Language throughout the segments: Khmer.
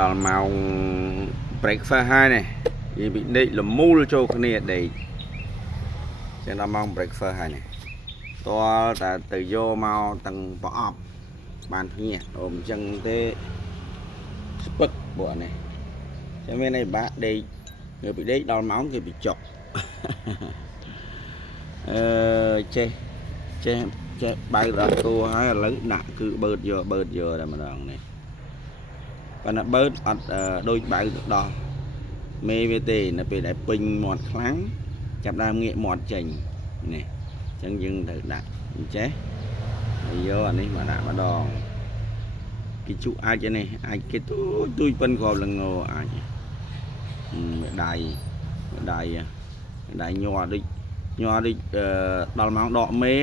ដល់ម៉ោង breakfast ហើយនេះវាbịដេកលមូលចូលគ្នាដេកចឹងដល់ម៉ោង breakfast ហើយនេះតើតែទៅយកមកទាំងប្រអប់បានភ្ញាក់អូមចឹងទេស្ពឹកពួកនេះចឹងមានអីបាក់ដេកវាbịដេកដល់ម៉ោងគេbịចុកចេះបើកដល់តួហើយឥឡូវដាក់គឺបើកយកតែម្ដងនេះប៉ុន្តែបើកអត់ដូចបើកទៅដល់មេវាទេនៅពេលដែលពេញមាត់ខ្លាំងចាប់ដើមងាកមាត់ចេញនេះអញ្ចឹងយើងត្រូវដាក់ចេះហើយយកអានេះមកដាក់ម្ដងគេជក់អាចនេះអាចគេទូចប៉ុនគ្រាប់លងអាចដៃញ័រដូចដល់ម៉ោងដកមេ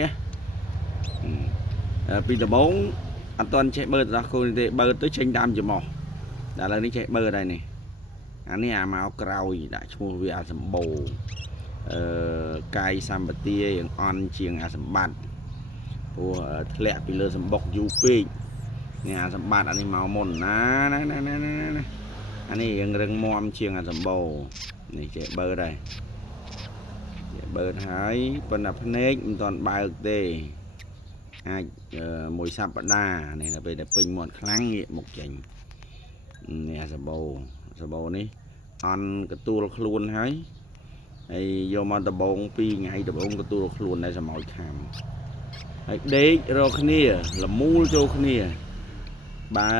ពីដំបូងអត់ទាន់ចេះបើកដល់គូនេះទេបើកទៅចេញតាមច្រមុះដល់ឥឡូវនេះចេះបើកហើយនេះអានេះអាមកក្រោយដាក់ឈ្មោះវាអាសម្បូរកាយសម្បទាយ៉ាងអន់ជាងអាសម្បត្តិព្រោះធ្លាក់ពីលើសម្បុកយូរពេកនេះអាសម្បត្តិអានេះមកមុនណាអានេះយ៉ាងរឹងមាំជាងអាសម្បូរនេះចេះបើកដែរបើកហើយប៉ុន្តែភ្នែកមិនទាន់បើកទេអាចមួយសប្តាហ៍នេះដល់ពេលដែលពេញមាត់ខ្លាំងងាកមុខចេញនេះអាសម្បូរនេះអន់កទួលខ្លួនហើយយកមកដបង2ថ្ងៃដបងកទួលខ្លួនដែរសម្អោចខាំហើយដេករកគ្នាលមូលចូលគ្នាបើ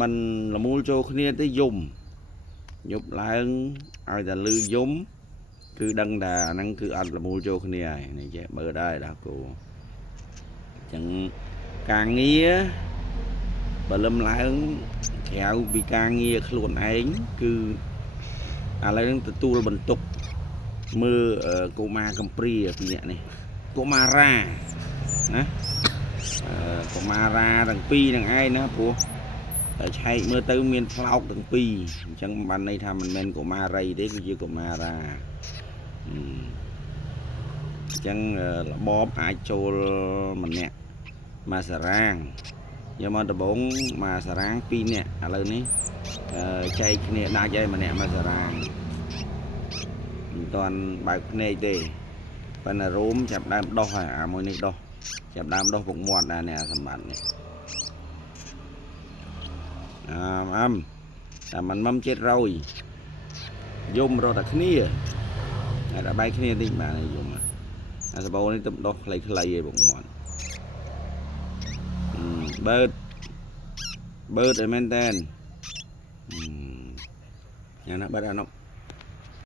មិនលមូលចូលគ្នាទេយំឡើងឲ្យតែលឺយំគឺដឹងថាអាហ្នឹងគឺអត់លមូលចូលគ្នាហើយនេះចេះបើដែរដល់គូអញ្ចឹងការងារបើលឹមឡើងក្រៅពីការងារខ្លួនឯងគឺឥឡូវហ្នឹងទទួលបន្ទុកមើលកុមារកំព្រាពីអ្នកនេះកុមារាណាកុមារាទាំងពីរនឹងឯងណាព្រោះឆែកមើលទៅមានផ្លោកទាំងពីរអញ្ចឹងបានន័យថាមិនមែនកុមារីទេគឺជាកុមារាអញ្ចឹងរបបអាចចូលម្នាក់មកសារ៉ាងយកមកដំបងមកសារ៉ាង2នាក់ឥឡូវនេះចែកគ្នាដាច់ឲ្យម្នាក់មកសារ៉ាងមិនទាន់បើកភ្នែកទេប៉ុន្តែរោមចាប់ដើមដោះហើយអាមួយនេះដោះចាប់ដើមដោះពុកមាត់ដែរនេះអាសម្បត្តិនេះតែមិនមចិត្តរយយំរត់តែគ្នាតែដល់បែកគ្នាតិចបានយំអាសបោនេះទៅដោះខ្លីៗឯពុកមាត់បើឲ្យមែនតើយ៉ាងណាបើអានោះ